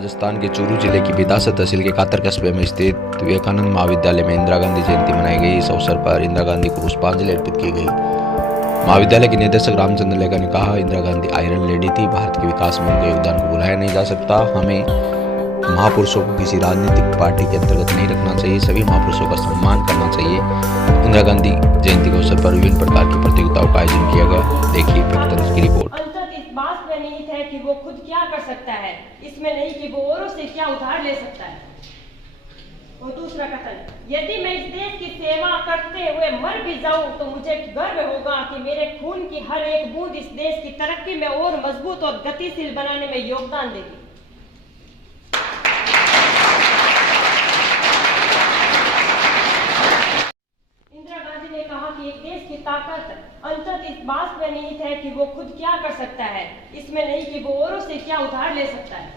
राजस्थान के चूरू जिले की बिदासा तहसील के कातर कस्बे में स्थित विवेकानंद महाविद्यालय में इंदिरा गांधी जयंती मनाई गई। इस अवसर पर इंदिरा गांधी को पुष्पांजलि अर्पित की गई। महाविद्यालय के निदेशक रामचंद्र लेखा ने कहा, इंदिरा गांधी आयरन लेडी थी। भारत के विकास में उनके योगदान को भुलाया नहीं जा सकता। हमें महापुरुषों को किसी राजनीतिक पार्टी के अंतर्गत नहीं रखना चाहिए, सभी महापुरुषों का सम्मान करना चाहिए। इंदिरा गांधी जयंती के अवसर पर विभिन्न प्रकार की प्रतियोगिताओं का आयोजन किया गया। देखिए प्रतिनिधि की रिपोर्ट। बात में निहित है कि वो खुद क्या कर सकता है, इसमें नहीं कि वो औरों से क्या उधार ले सकता है। और दूसरा कथन, यदि मैं इस देश की सेवा करते हुए मर भी जाऊं तो मुझे गर्व होगा कि मेरे खून की हर एक बूंद इस देश की तरक्की में और मजबूत और गतिशील बनाने में योगदान देगी। कि एक देश की ताकत अंततः इस बात में निहित है कि वो खुद क्या कर सकता है, इसमें नहीं कि वो औरों से क्या उधार ले सकता है।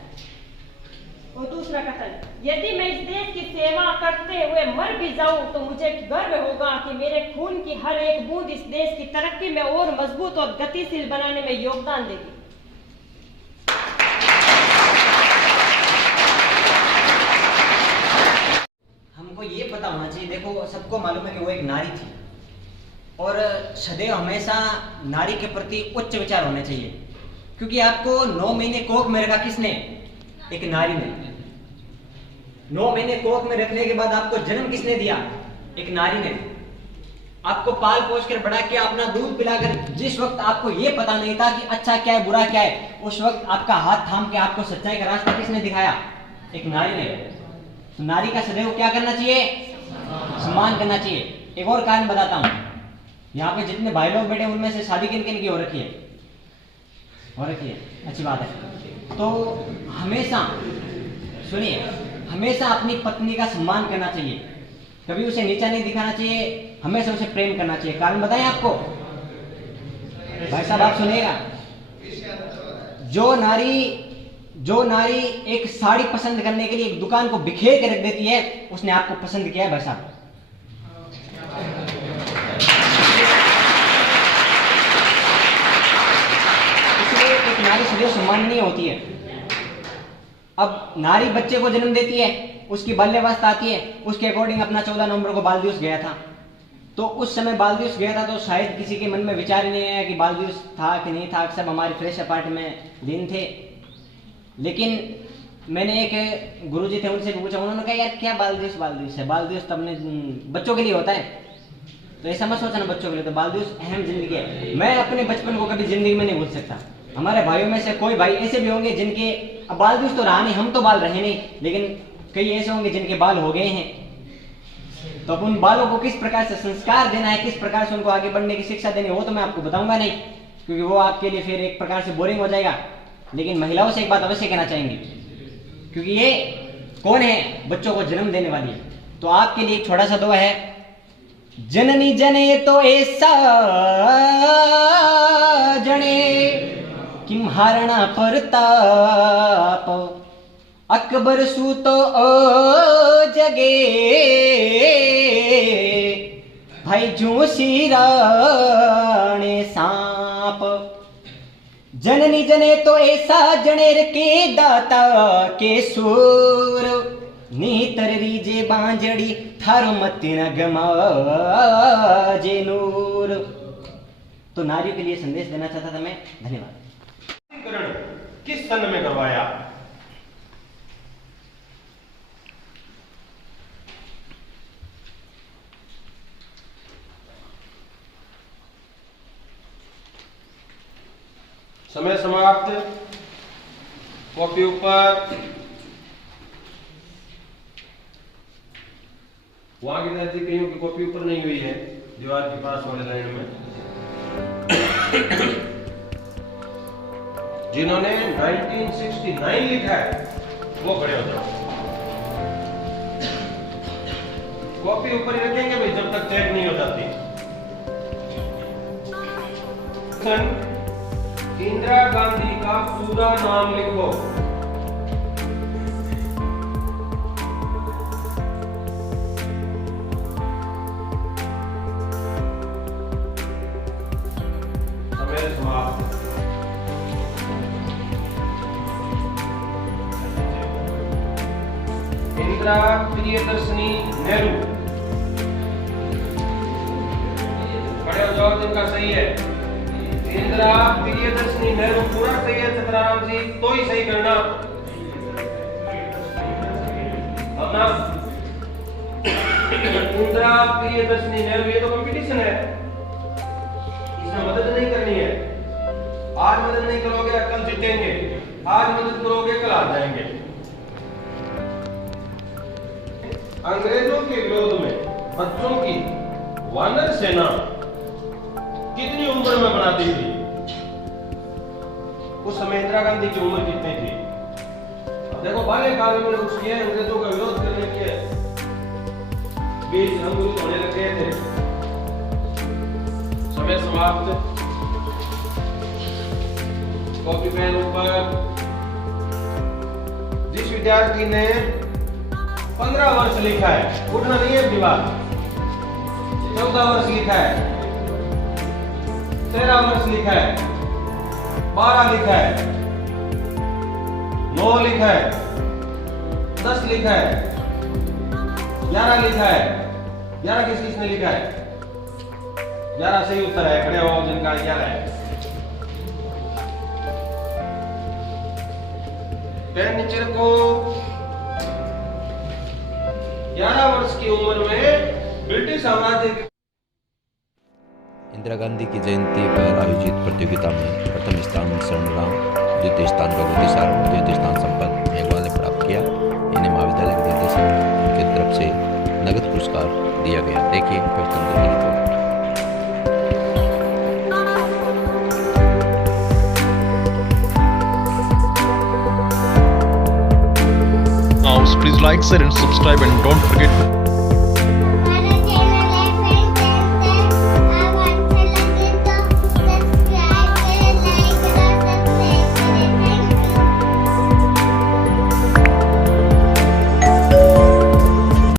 और दूसरा कथन, यदि मैं इस देश की सेवा करते हुए मर भी जाऊं तो मुझे गर्व होगा कि मेरे खून की हर एक बूंद इस देश की तरक्की में और मजबूत और गतिशील बनाने में योगदान देगी। हमको ये पता होना चाहिए, देखो सबको मालूम है कि वो एक नारी थी और सदैव हमेशा नारी के प्रति उच्च विचार होने चाहिए, क्योंकि आपको 9 महीने कोख में रखा किसने? एक नारी ने। 9 महीने कोख में रखने के बाद आपको जन्म किसने दिया? एक नारी ने। आपको पाल पोष कर बड़ा किया, अपना दूध पिलाकर। जिस वक्त आपको यह पता नहीं था कि अच्छा क्या है बुरा क्या है, उस वक्त आपका हाथ थाम के आपको सच्चाई का रास्ता किसने दिखाया? एक नारी ने। तो नारी का सदैव क्या करना चाहिए? सम्मान करना चाहिए। एक और कारण बताता हूं, यहाँ पे जितने भाई लोग बैठे उनमें से शादी किन किन की हो रखी है? हो रखी है, अच्छी बात है। तो हमेशा सुनिए, हमेशा अपनी पत्नी का सम्मान करना चाहिए, कभी उसे नीचा नहीं दिखाना चाहिए, हमेशा उसे प्रेम करना चाहिए। कारण बताएं आपको भाई साहब, आप सुनिएगा। जो नारी एक साड़ी पसंद करने के लिए एक दुकान को बिखेर के रख देती है, उसने आपको पसंद किया है भाई साहब। नारी सदैव सम्माननीय होती है। अब नारी बच्चे को जन्म देती है, उसकी बाल्यावस्था आती है, उसके अकॉर्डिंग अपना 14 नवंबर को बाल दिवस गया था। तो उस समय बाल दिवस गया था तो शायद किसी के मन में विचार नहीं आया कि बाल दिवस था कि नहीं था, सब हमारे फ्रेश पार्ट में दिन थे। लेकिन मैंने एक गुरुजी थे, उनसे पूछा, उन्होंने कहा यार क्या बाल दिवस है, बाल दिवस तो अपने बच्चों के लिए होता है, तो ऐसा मत सोचना बच्चों के लिए, तो बाल दिवस अहम जिंदगी है। मैं अपने बचपन को कभी जिंदगी में नहीं भूल सकता। हमारे भाइयों में से कोई भाई ऐसे भी होंगे जिनके अब बाल दिवस तो रहा नहीं, हम तो बाल रहे नहीं, लेकिन कई ऐसे होंगे जिनके बाल हो गए हैं। तो अब उन बालों को किस प्रकार से संस्कार देना है, किस प्रकार से उनको आगे बढ़ने की शिक्षा देनी है, वो तो मैं आपको बताऊंगा नहीं, क्योंकि वो आपके लिए फिर एक प्रकार से बोरिंग हो जाएगा। लेकिन महिलाओं से एक बात अवश्य कहना चाहेंगे, क्योंकि ये कौन है? बच्चों को जन्म देने वाली है। तो आपके लिए छोटा सा दुआ है, जननी जने तो ऐसा जने कि महाराणा प्रताप, अकबर सूतो ओ जगे, भाई झूसी राणे सांप। जननी जने तो ऐसा जनेर के दाता के सूर, नीतर रीजे बांजड़ी थारो मति न गमा जे नूर। तो नारियों के लिए संदेश देना चाहता था मैं। धन्यवाद। किस सन में करवाया? समय समाप्त। कॉपी ऊपर। वहां की नजदीक कहीं की कॉपी ऊपर नहीं हुई है, दीवार के पास वाले लाइन में। जिन्होंने 1969 लिखा है वो खड़े हो जाओ। कॉपी ऊपर ही रखेंगे भाई जब तक चेक नहीं हो जाती। इंदिरा गांधी का पूरा नाम लिखो। समय समाप्त। इंदिरा प्रियदर्शनी नेहरू। खड़े हो जाओ, जिनका सही है। इंदिरा प्रियदर्शनी नेहरू पूरा सही है चित्राराम जी, तो ही सही करना। अपना इंदिरा प्रियदर्शनी नेहरू, ये तो कंपटीशन है, इसमें मदद नहीं करनी है। आज मदद नहीं करोगे कल जीतेंगे, आज मदद करोगे कल आ जाएंगे। अंग्रेजों के विरोध में बच्चों की वानर सेना कितनी उम्र में बनाती थी? उस समय इंदिरा गांधी की उम्र कितनी थी? अब देखो, बाल्यकाल में कुछ किए, अंग्रेजों का विरोध करने के बीच अंकुरित होने लग गए थे। समय समाप्त। कॉपी पेन ऊपर। जिस विद्यार्थी ने 15 वर्ष लिखा है, उठना नहीं है दीवार, 14 वर्ष लिखा है, 13 वर्ष लिखा है, 12 लिखा है, 9 लिखा है, 10 लिखा है, 11 लिखा है। 11 किसने लिखा है? 11 सही उत्तर है। खड़े हो जिनका 11 है। पेन नीचे रखो। 11 वर्ष की उम्र में ब्रिटिश साम्राज्य के इंदिरा गांधी की जयंती पर आयोजित प्रतियोगिता में प्रथम स्थान शरणराम, द्वितीय स्थान भगवती सारू, तृतीय स्थान संपत मेघवाल ने प्राप्त किया। इन्हें महाविद्यालय के निदेशक की तरफ से नगद पुरस्कार दिया गया। देखिए प्रश्नोत्तर की report. Please like, share and subscribe and don't forget